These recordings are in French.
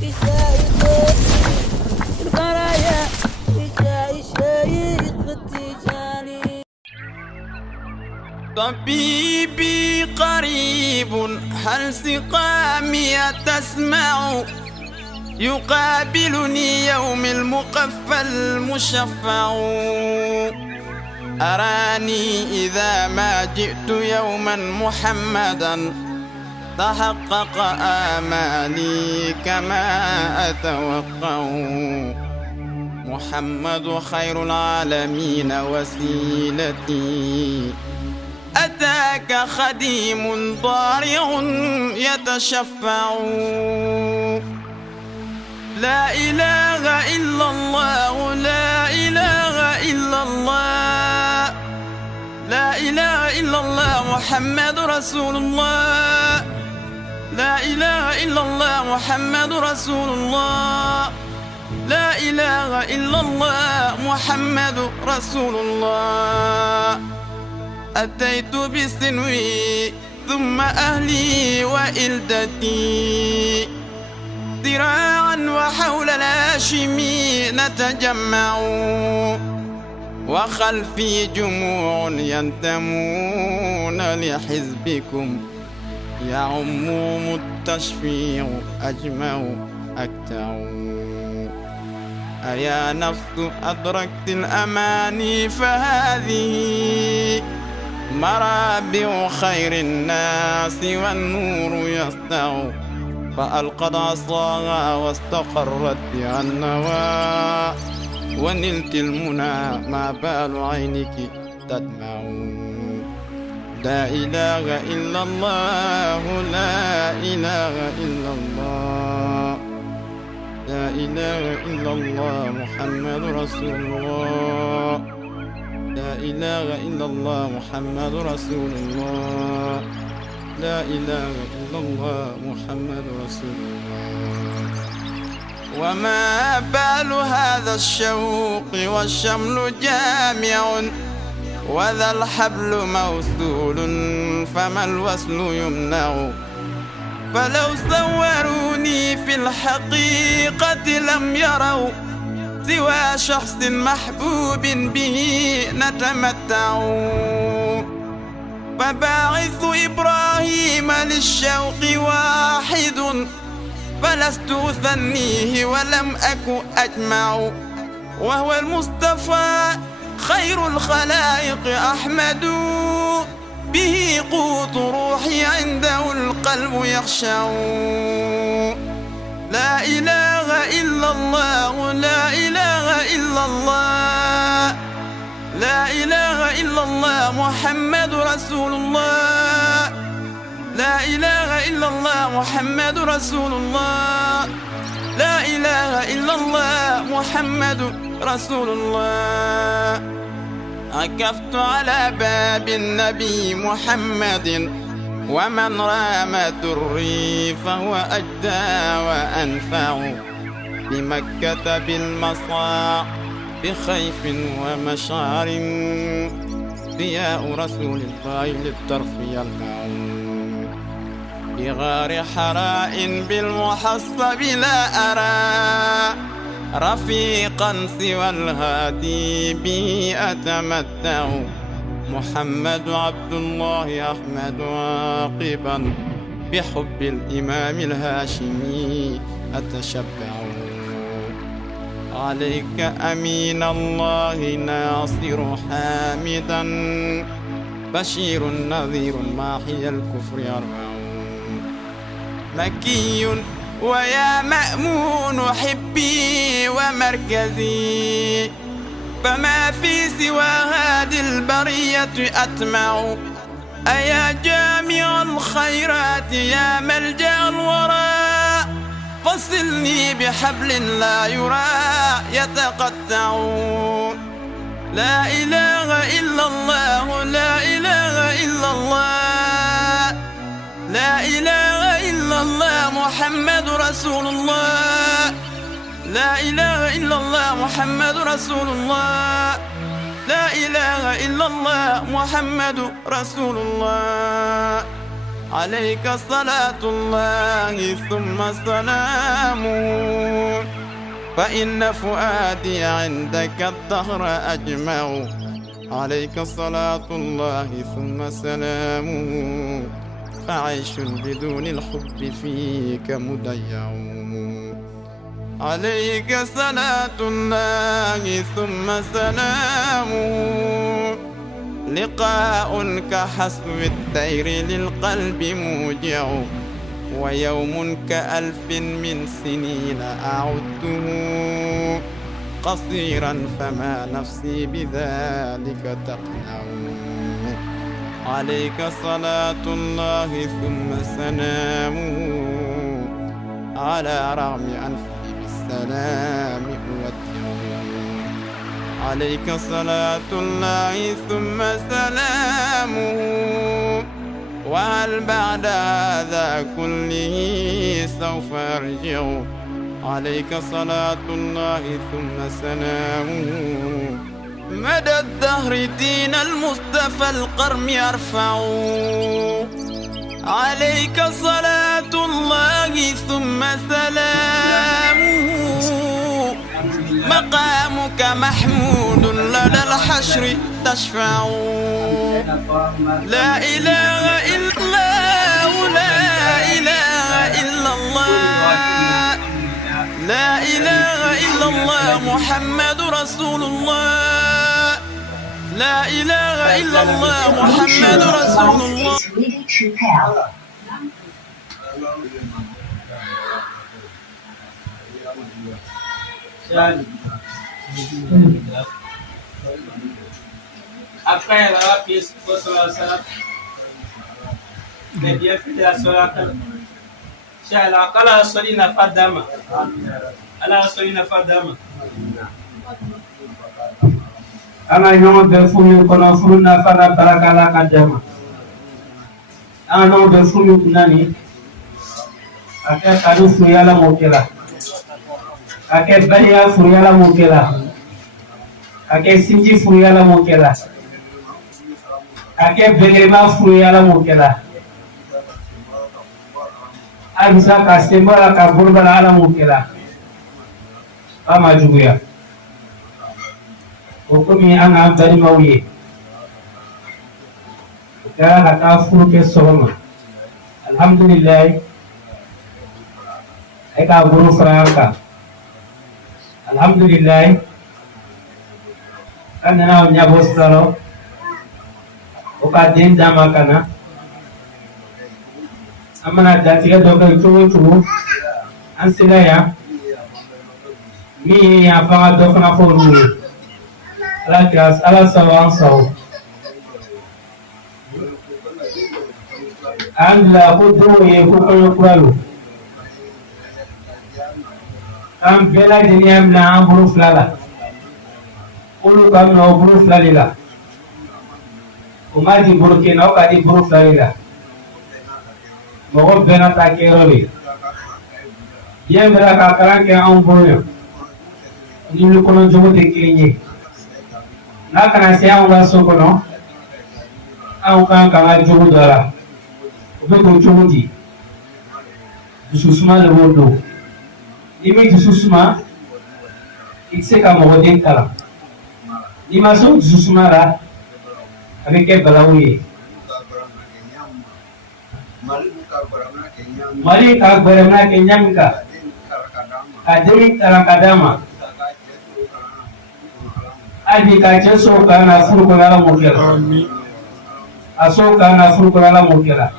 بشايخ البرايا بجاي شيخ التجاني. طبيبي قريب هل سقامي تسمع يقابلني يوم المقفى المشفع أراني إذا ما جئت يوما محمدا تحقق آمالي كما أتوقع محمد خير العالمين وسيلتي أتاك خديم ضارع يتشفع لا إله إلا الله لا إله إلا الله لا إله إلا الله محمد رسول الله لا إله إلا الله محمد رسول الله لا إله إلا الله محمد رسول الله أتيت بسنوي ثم أهلي وإلدتي ذراعا وحول الهاشمي نتجمع وخلفي جموع ينتمون لحزبكم يعمهم التشفيع أجمع أكتع أيا نفس أدركت الأماني فهذه مرابع خير الناس والنور يسطع فألقت عصاها واستقرت بها النوى ونلت المنى ما بال عينك تدمع لا إله إلا الله لا إله إلا الله لا إله إلا الله محمد رسول الله لا إله إلا الله محمد رسول الله لا إله إلا الله محمد رسول الله وما بال هذا الشوق والشمل جامع وذا الحبل موصول فما الوصل يمنع فلو صوروني في الحقيقة لم يروا سوى شخص محبوب به نتمتع فباعث إبراهيم للشوق واحد فلست أثنيه ولم أك أجمع وهو المصطفى خير الخلائق أحمد به قوت روحي عنده القلب يخشع لا إله إلا الله لا إله إلا الله لا إله إلا الله محمد رسول الله لا إله إلا الله محمد رسول الله لا إله إلا الله محمد رسول الله عكفت على باب النبي محمد ومن رام دري فهو أجدى وأنفع بمكة بالمصاع بخيف ومشعر ضياء رسول الله للطرف يلمع بغار حراء بالمحصب لا أرى رفيقا سوى الهادي به أتمتع محمد عبد الله أحمد عاقبا بحب الإمام الهاشمي أتشبع عليك أمين الله ناصر حامدا بشير نذير ماحي الكفر يرفع مكي ويا مأمون حبي ومركزي فما في سوى هذه البرية أتمع أيا جامع الخيرات يا ملجأ الورى فصلني بحبل لا يرى يتقطع لا إله إلا الله لا إله إلا الله لا إله إلا الله محمد رسول الله لا إله إلا الله محمد رسول الله لا إله إلا الله محمد رسول الله عليك صلاة الله ثم سلامه فإن فؤادي عندك الدهر أجمع عليك صلاة الله ثم سلامه فعيش بدون الحب فيك مضيع عليك صلاة الله ثم سلامه لقاء كحسب الدير للقلب موجع ويوم كألف من سنين أعده قصيرا فما نفسي بذلك تقنع عليك صلاة الله ثم سلامه على رغم أنفي بالسلام أودع عليك صلاة الله ثم سلامه وهل بعد هذا كله سوف أرجع عليك صلاة الله ثم سلامه مدى الدهر دين المصطفى القرم يرفع عليك صلاة الله ثم سلامه مقامك محمود لدى الحشر تشفع لا إله إلا الله لا إله إلا الله لا إله إلا الله محمد رسول الله لا إله إلا الله محمد رسول الله Après la pièce pour cela, les bienfaits de la sola, Inch'Allah, quand la soli n'a pas d'âme, la soli n'a pas d'âme. Ana ñoo be fulu kono fulu na fana baraka la ka jama. Ana ñoo be fulu nani. Aka kadu fuyala mokela. Ake baliya fuyala mokela. Ake sinji fuyala mokela. Ake belema fuyala mokela. Abisa ka sembala ka burbala ala mokela. Ama juguya. Okumi ana bari mawye. Kala la ka furu ke soma. Alhamdulillah. Eka guru franka. Alhamdulillah. Kana nya bostalo. Oka den dama kana. Amana datiga doka chuchu. Ansila ya. Mi ya fanga do fana foru. Ala sawan saw. Angla ko do ye ko ko kuralo. Am bela diniam na amburu flala. Ulu kam no buru flalila. Umadi burkina o kadi buru flalila. Mogo bena ta keroli. Yembra ka karanke amburu. Ni lu kono jogo te kirinye. Na kana se an wa sokono an kan kan jogo dara o be ko jogo di dususuma le wodo ni mi dususuma itse ka mo den kala ni ma so dususuma ra avec ke balawi mali ka barana ke nyamka kadiri kadama Adi kaje so kana furu ko la mokela aso kana furu ko la mokela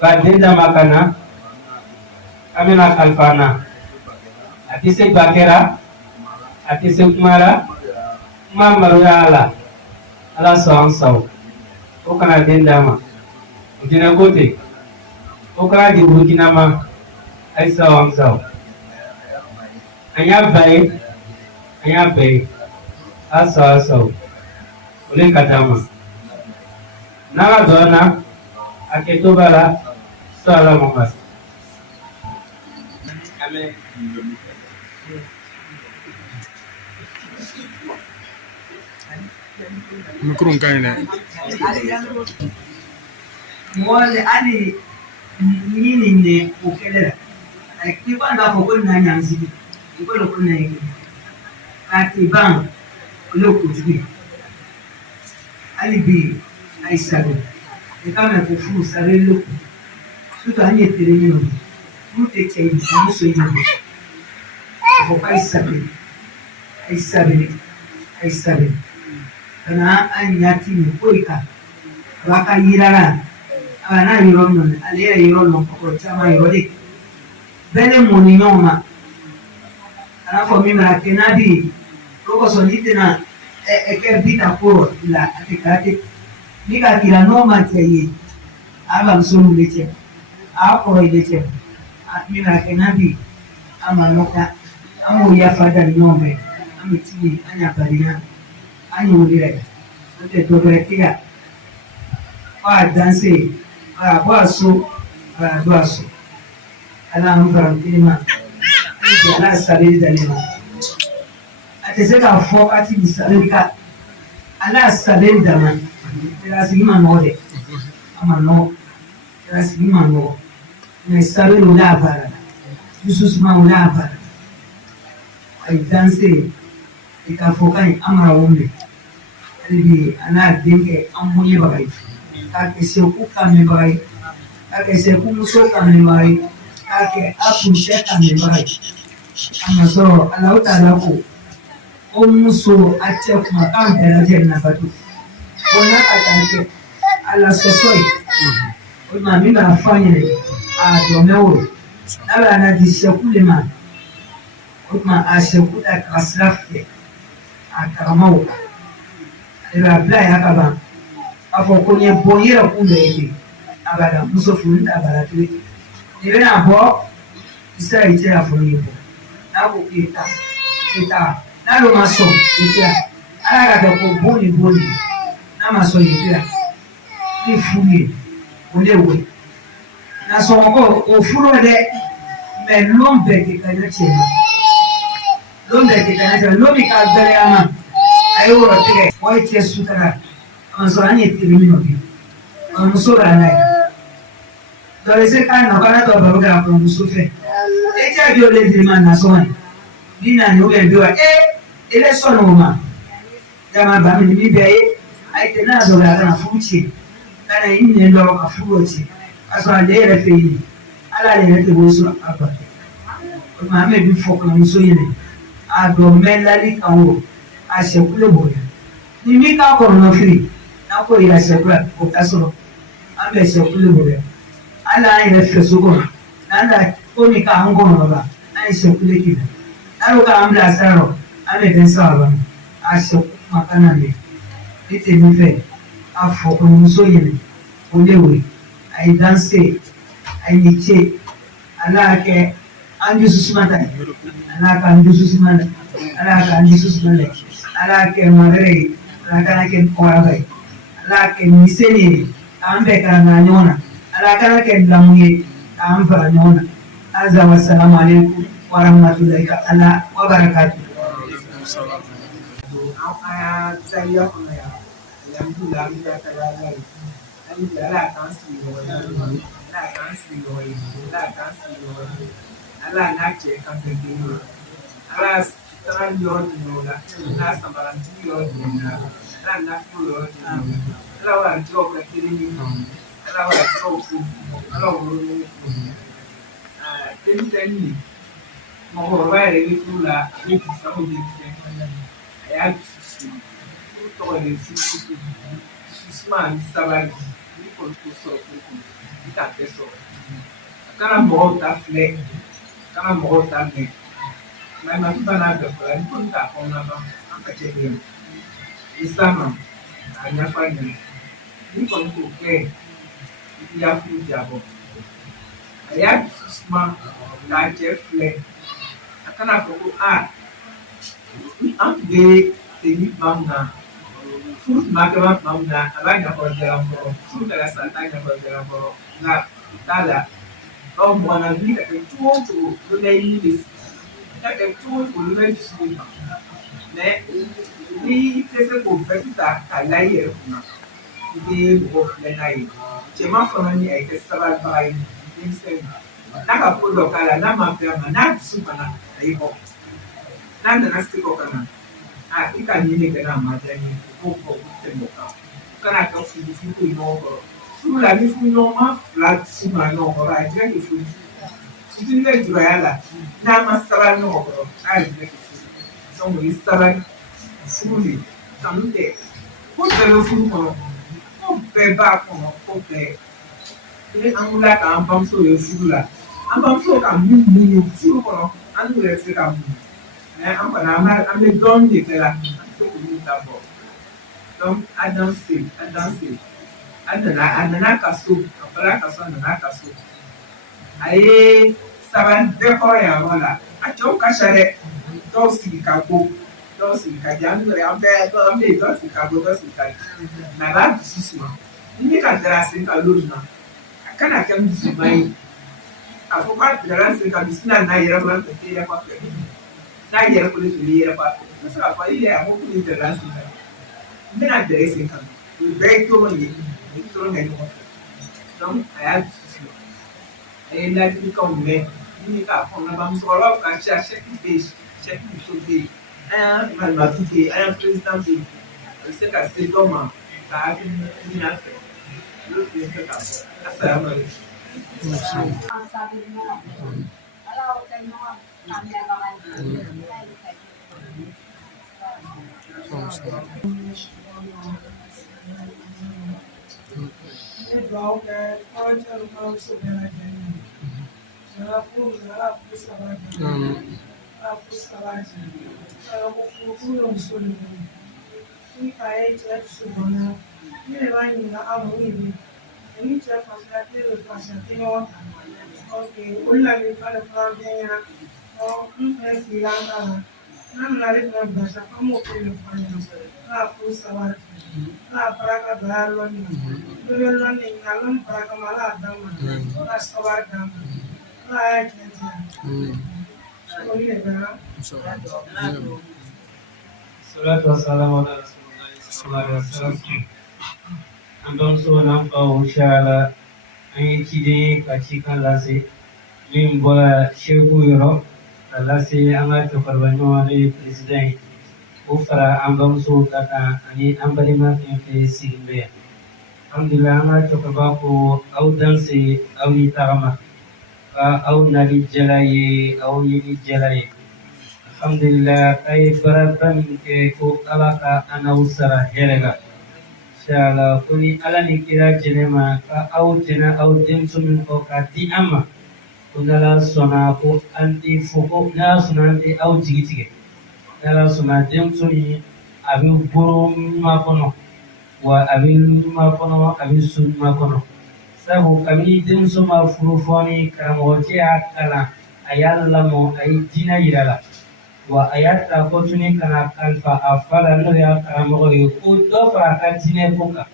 ka denda makana amina kalfana atise bakera atise kumara mamaru ala ala saw o kana denda ma dina gote o kana di burkina ma ai saw anya bai Asa ule katama naga dona aketobala sala mongas amen Micro kaine Mwale ali nini ne ukelera. Kiba nga foko na nyanzi. Iko loko na yeke. Ati bang loko jibi. Ali bi aisabe. Kama kufu sabe loko. Suto anye tere no. Fute chei amuso yibo. Foko aisabe. Kana anyati mkoika. Waka yirara. Ana yirono aliya yirono ko chama yirode bele moni nyoma ana fo mi mara kenabi roko so litena ke bita ko la atikate nika kila noma teye aba msulu leche ako leche mi mara kenabi ama noka amu ya fada nyombe amitini anya barina anyi ulire ote dobrekia wa danse boaso doaso ala mfarantima ala sabeli dalema ateseka fo ati bisalika ala sabeli dama rasigima node amano rasigima no na sabeli ula para yususma ula para ay danse ikafokai amara wumbe alibi ana dinke amunye bagai kake seku kame bai kake seku muso kame bai kake apushe kame bai amaso alauta lako o muso ache kuma kan peraje na batu ona atake ala sosoi o ma mi na fanye a domewo ala na di seku le ma o ma a seku da kasrafe a karamawo ila bla yakaba afọ konye boyera kumbe yake abada muso funda abada tuwe ibe na bo isa ite afọnibo na ko kita na lo maso ite ala ga ko boni na maso ite ni fuye olewe na so ko o furo de me lombe ke kana chema lombe ka dare ama ayo rote ko ite sutara Ansoanye terminobi. Anusora na. Dolese kana kana to baruga ko musufe. Eja bi ole di man na so wan. Dina ni o be biwa ele so no ma. Dama ba mi bi be ai tena do ga na fuchi. Kana yin ne do ka fuchi. Aso ale re fe yi. Ala le re te bo so apa. O ma me bi fo ko muso yele. A do melali kanwo. A se kule boya. Ni mi ka ko no free. Nako ila sekula okasoro ambe sekule bore ala ile fesugo nanda koni ka ngono ba ai sekule kida aro ka amla asaro ame densa ba asho makana ne ite nife afo onso yele olewe ai danse ai niche ala ke anju susmata ala ka anju susmata ala ke magre ala ka ke korabai ala ke miseni ambe kana nyona ala kana ke lamuye amfa nyona azza wa salamu alaikum wa rahmatullahi ta'ala wa barakatuh aya saya ya alhamdulillah ya ta'ala ala kan si ala na che kan ke ala tran yo no la na samaranti yo na na fulo ala wa job la kiri ala wa job ala wa penseni mo ho wa re fula ni sa ho de ya su to le su man salary ni ko so ko ta peso kana mo ta fle kana mo ta ne na ma tu na da fa ni ko ta ko na ba an ka che ni isama anya fa ni ni ko ko ke ya fu ja bo aya susma ta che fle kana ko an de ni mamna fruit makama mamna abanya ko jara mboro fruit la satanya ko jara mboro na tala o mwana vile ke tuo lo nei ni ta ke tuo lo nei ni ne ni tese ko petita kalai e kuna ni bo le nai cɛman fana ni a ye kɛ sabalibaga ye denmisɛn n'a ka ko dɔ k'a la n'a ma bɛn a ma n'a dusu fana a y'i bɔ n'a nana se kɔ ka na i ka nin de kɛ n'a ma diya n ye o k'o fɔ o tɛmɛ o kan o kana kɛ furuko ye ɲɔgɔn kɔrɔ furu la ni furuɲɔgɔnma fila dusu ma ɲɔgɔn kɔrɔ a jira kɛ furu surtout ne juraya la n'a ma sabali ɲɔgɔn kɔrɔ a jira kɛ furu donc o ye sabali furu de kanu tɛ ko bɛɛ bɛ furu kɔnɔ ko bɛɛ b'a kɔnɔ ko bɛɛ ni an wulila k'an bamuso ye furu la an bamuso ka min ye furu kɔnɔ an n'u yɛrɛ se ka mun an kɔni an bɛ dɔɔnin de kɛ la an tɛ k'olu ta bɔ donc a danse a nana ka so a bɔra ka so a nana ka so a ye sabali bɛɛ kɔrɔ yan yɔrɔ la a cɛw ka ca dɛ dɔw sigi ka go dɔw sigi ka di an bɛ yen dɔw sigi ka go dɔw sigi ka di mɛ a b'a dusu suma ni ne ka dara sen ka lori na a kana kɛ musoma ye a fɔ k'a dara sen ka dusu n'a yɛrɛ bɔra fɛ tɛ yɛrɛ kɔfɛ n'a yɛrɛ kɔni tun bɛ yɛrɛ kɔfɛ ne bɛ se k'a fɔ i yɛrɛ a ko k'u dara sen kan n bɛna dɛrɛ sen kan o bɛɛ ye tɔɔrɔ ye o ye tɔɔrɔ kɛ ɲɔgɔn fɛ donc a y'a dusu suma a ye ladilikanw mɛn ni k'a kɔnɔ bamusokɔrɔbaw ka ca sɛki bɛ yen sɛki muso bɛ yen an y'a malimatu bɛ yen an y'a président bɛ yen a bɛ se ka se dɔ ma ka hakilina fɛ olu tun bɛ fɛ ka fɔ asalaamualeykum. Salatu wassalamu ala rasulillah sallallahu alaihi wasallam. An bamuso n'an faw inshallah an ye ciden ka cikan lase min bɔra sheku yɔrɔ ka lase an ka cɛkɔrɔba ɲɔgɔn n'o ye président ye o fara an bamuso ta kan ani an balima fɛn fɛn sigilen bɛ yan. Alhamdulillah an ka cɛkɔrɔba ko aw danse aw ni tagama ka aw nali jala ye aw yeli jala ye. Alhamdulillah a ye baaraba min kɛ ko ala ka an n'aw sara hɛrɛ la. Inshallah ko ni ala ni kira jɛnɛ ma ka aw jɛnɛ aw denmuso min kɔ k'a di an ma ko n'ala sɔnna ko an tɛ fo ko n'ala sɔnna an tɛ aw jigi tigɛ n'ala sɔnna denmuso in a bɛ boro ɲuman kɔnɔ wa a bɛ lu ɲuman kɔnɔ a bɛ so ɲuman kɔnɔ sabu kabini denmuso ma furu fɔ ni karamɔgɔcɛ y'a kalan a y'a lamɔ a ye diinɛ yira la wa a y'a ta ko tuguni kana kalifa a fa la n'o y'a karamɔgɔ ye ko dɔ fara a ka diinɛ ko kan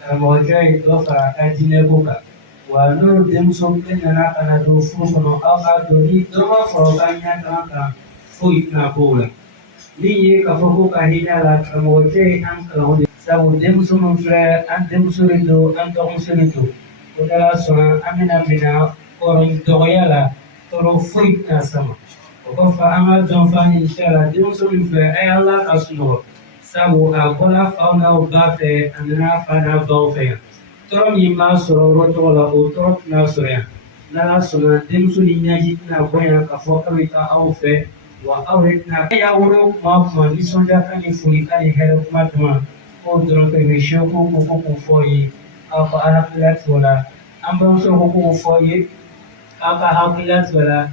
karamɔgɔcɛ ye dɔ fara a ka diinɛ ko kan wa n'o denmuso bɛɛ nana ka na don furu kɔnɔ aw k'a dɔn ni dɔ ma fara o ka ɲɛtaga kan foyi tɛna k'o la min ye k'a fɔ ko ka hinɛ la karamɔgɔcɛ ye an kalan o de sabu denmuso min filɛ an denmuso de don an dɔgɔmuso de don ko n'ala sɔnna an bɛna minɛ kɔrɔ dɔgɔya la tɔɔrɔ foyi tɛna sama. O kɔfɛ an ka dɔn fana inshallah denmuso min filɛ a ye ala ka sunɔgɔ sabu a bɔra faw n'aw ba fɛ a nana fa n'a baw fɛ yan tɔɔrɔ min b'a sɔrɔ yɔrɔ tɔgɔ la o tɔɔrɔ tɛna sɔrɔ yan n'ala sɔnna denmuso ni ɲaji tɛna bɔ yan k'a fɔ k'a bɛ taa aw fɛ wa aw yɛrɛ tɛna a y'a wolo kuma o kuma nisɔndiya ka ni foli ka ni hɛrɛ kuma tuma k'o dɔrɔn tɛ bɛ seku ko k'o fɔ ye aw ka hakilila tigɛ o la an bamuso ko k'o fɔ ye aw ka hakilila tigɛ o la.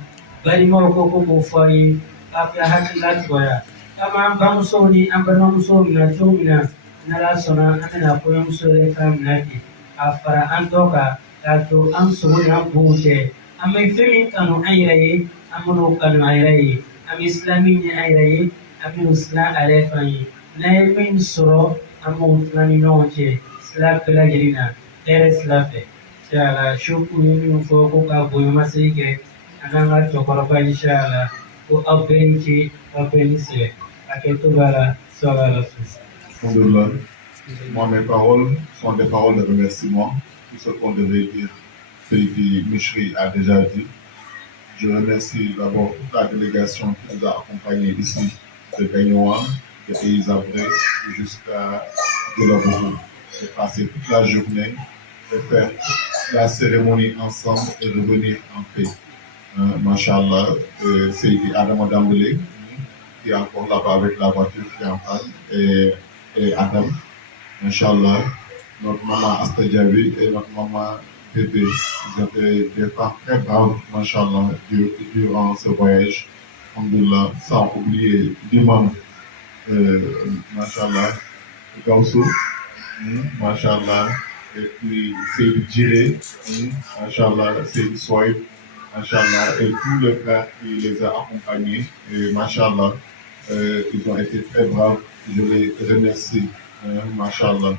Balimaw ko k'o fɔ ye k'a kɛ hakilila tigɛ kama an bamusow ni an balimamusow minɛ cogo min na n'ala sɔnna an bɛna kɔɲɔmuso yɛrɛ ka minɛ ten a fara an tɔ kan k'a to an sogo n'an bow cɛ an bɛ fɛn min kanu an yɛrɛ ye an bɛn'o kanu an yɛrɛ ye an bɛ siran min ɲɛ an yɛrɛ ye an bɛn'o siran a yɛrɛ fana ye n'an ye min sɔrɔ an b'o tilan ni ɲɔgɔn cɛ sira bɛɛ lajɛlen na hɛrɛ sira fɛ inshallah Seku ye min fɔ ko ka bonyamasegin kɛ an ka cɛkɔrɔba inshallah ko aw bɛɛ ni ce aw bɛɛ ni sɛ a kɛ to b'a la sɔrɔ la su. Alhamdulillah. Moi, mes paroles sont des paroles de remerciement tout ce qu'on devait dire, Félix Michri a déjà dit. Je remercie d'abord toute la délégation qui nous a accompagnés ici, de Gagnoa, de Elisabeth jusqu'à Delabourou. De passer toute la journée, de faire la cérémonie ensemble et revenir en paix. Machallah, c'est Adam Dambélé qui est encore là-bas avec la voiture qui est en panne et Adam, Machallah, notre maman Asta Diaby et notre maman Bébé. Ils étaient des femmes très braves, Machallah, durant ce voyage. Alhamdulillah, sans oublier l'imam, Machallah, Gausso, Machallah, et puis Seydou Djiré, Machallah, Seydou Souaib, Machallah, et tous les frères qui les ont accompagnés, et Machallah, ils ont été très braves, je les remercie, Machallah.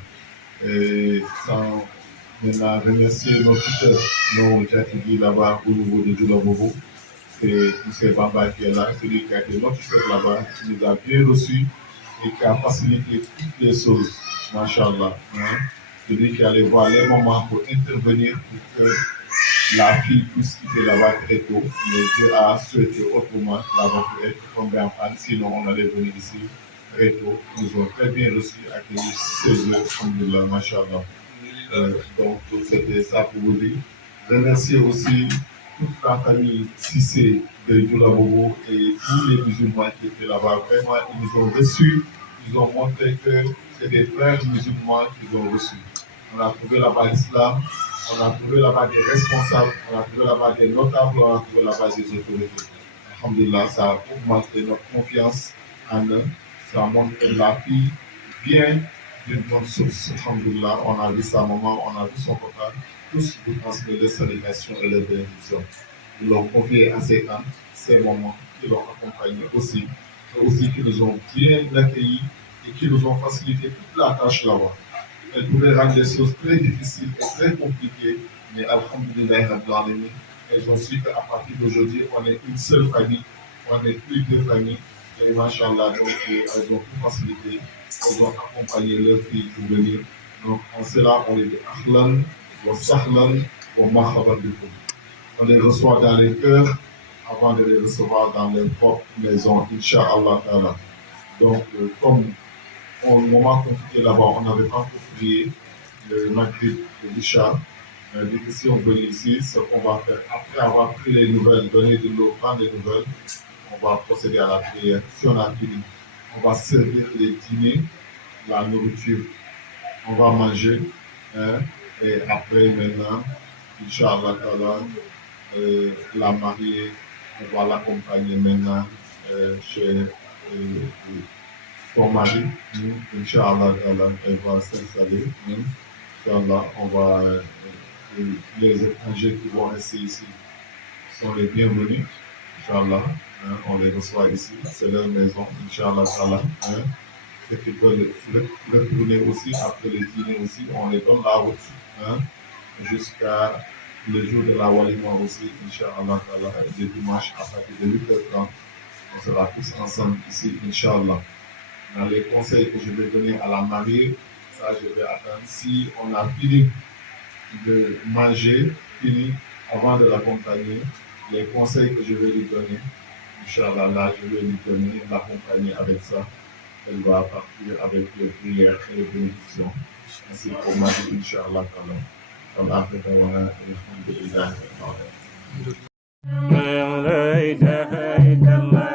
Et sans maintenant remercier nos tuteurs, nos Jatigi là-bas au niveau de Djoulabobo, c'est M. Bamba qui est là, celui qui a été notre tuteur là-bas, qui nous a bien reçus et qui a facilité toutes les choses, Machallah. Celui qui allait voir les moments pour intervenir pour que la fille puisse quitter là-bas très tôt, mais Dieu a souhaité autrement là-bas pour être tombé en panne, sinon on allait venir ici très tôt. Ils nous ont très bien reçus, accueillis 16 heures, alhamdoulilah, Machallah. Donc c'était ça pour vous dire. Remercier aussi toute la famille Cissé de Djoulabobo et tous les musulmans qui étaient là-bas. Vraiment, ils nous ont reçus, ils ont montré que c'est des frères musulmans qu'ils ont reçus. On a trouvé là-bas l'islam, on a trouvé là-bas des responsables, on a trouvé là-bas des notables, on a trouvé là-bas des autorités. Alhamdulillah, ça a augmenté notre confiance en eux. Ça montre que la fille vient d'une bonne source. Alhamdulillah, on a vu sa maman, on a vu son papa. Tous vous transmettent leurs salutations et leurs bénédictions. Ils l'ont confié à ses camps, ces mamans qui l'ont accompagné aussi, et aussi qui nous ont bien accueillis et qui nous ont facilité toute la tâche là-bas. Elles pouvaient rendre des choses très difficiles et très compliquées, mais alhamdulillah, elles ont su qu'à partir d'aujourd'hui, on est une seule famille, on n'est plus deux familles. Et machallah, donc elles ont tout facilité, elles ont accompagné leurs filles pour venir. Donc en cela, on les dit Ahlan, wa Sahlan, wa Marhaban bikum. On les reçoit dans les cœurs avant de les recevoir dans leur propre maison, Inch'Allah Ta'ala. Donc, comme au moment qu'on était là-bas, on n'avait pas encore prié le Maghrib de l'Isha. Vu que si on venait ici, ce qu'on va faire, après avoir pris les nouvelles, donné de l'eau, prendre les nouvelles, on va procéder à la prière. Si on a fini, on va servir les dîners, la nourriture, on va manger, et après maintenant, Inch'Allah Ta'ala, la mariée, on va l'accompagner maintenant chez son mari. Inch'Allah Ta'ala, elle va s'installer. Inch'Allah, on va, les étrangers qui vont rester ici sont les bienvenus. Inch'Allah, on les reçoit ici, c'est leur maison. Inch'Allah Ta'ala. Ceux qui veulent retourner aussi, après les dîners aussi, on les donne la route. Jusqu'à le jour de la Walima aussi, Inch'Allah, le dimanche à partir de 8h30, on sera tous ensemble ici, Inch'Allah. Dans les conseils que je vais donner à la mariée, ça je vais attendre. Si on a fini de manger, fini avant de l'accompagner, les conseils que je vais lui donner, Inch'Allah, là je vais lui donner, l'accompagner avec ça. Elle va partir avec les prières et les bénédictions. Ainsi pour Marie, Inch'Allah. والآخرة ولا الحمد لله رب العالمين. لا إله إلا الله.